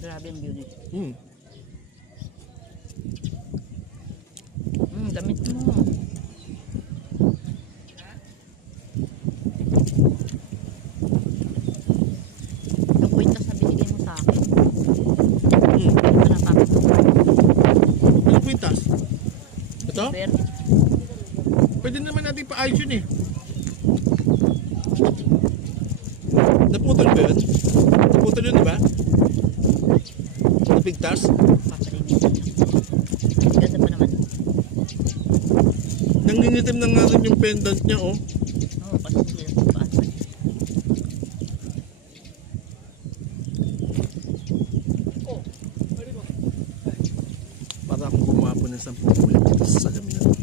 Grabe ang beauty. Damit mo. Ang kwintas na binigay mo sa akin. Ito na pa. Ano kwintas? Ito? Super. Pwede naman natin paayos yun eh. Naputol ba yun? Naputol yun, di ba? Napigtas? Papalinis. Ganda pa naman. Nangingitim na nga rin yung pendant niya, oh. Oo, kasi hindi lang paano. Para akong gumawa po ng 10 ulit dito sa salamin na to.